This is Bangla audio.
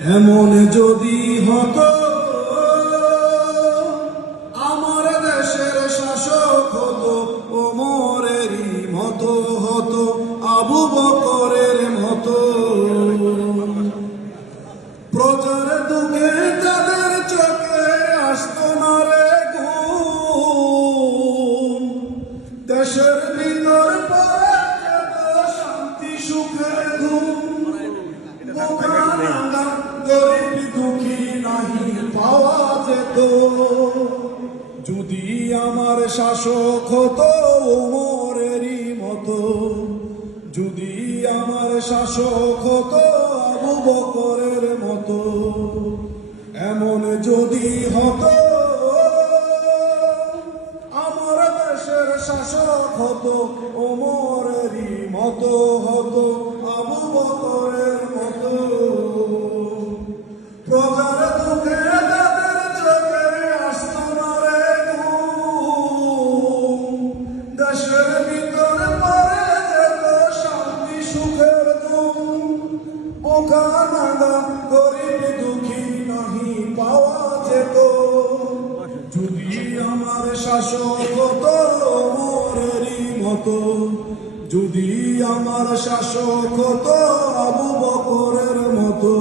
এমন যদি হতো আমার দেশের শাসক হতো ওমরেরই মতো হতো আবু বকরের মতো প্রজার দুঃখে তাদের চোখে আসতো না রে ঘুম দেশের ভিতর পড়ে যেত শান্তি সুখের ঘুম গরিব দুঃখী নাহি পাওয়া যেত যদি আমার শাসক হতো ওমরেরই মতো যদি আমার শাসক হতো আবু বকরের মতো এমন যদি হতো আমার দেশের শাসক হতো ওমরেরই মতো হতো আবু বকরের মতো প্রজার দুঃখে তাদের চোখে আসতো না রে ঘুম দেশের ভিতর পড়ে যেত শান্তি সুখের ঘুম বোকা নাগা গরিব দুঃখী নাহি পাওয়া যেত যদি আমার শাসক হতো ওমরেরই মতো যদি আমার শাসক হতো আবু বকরের মতো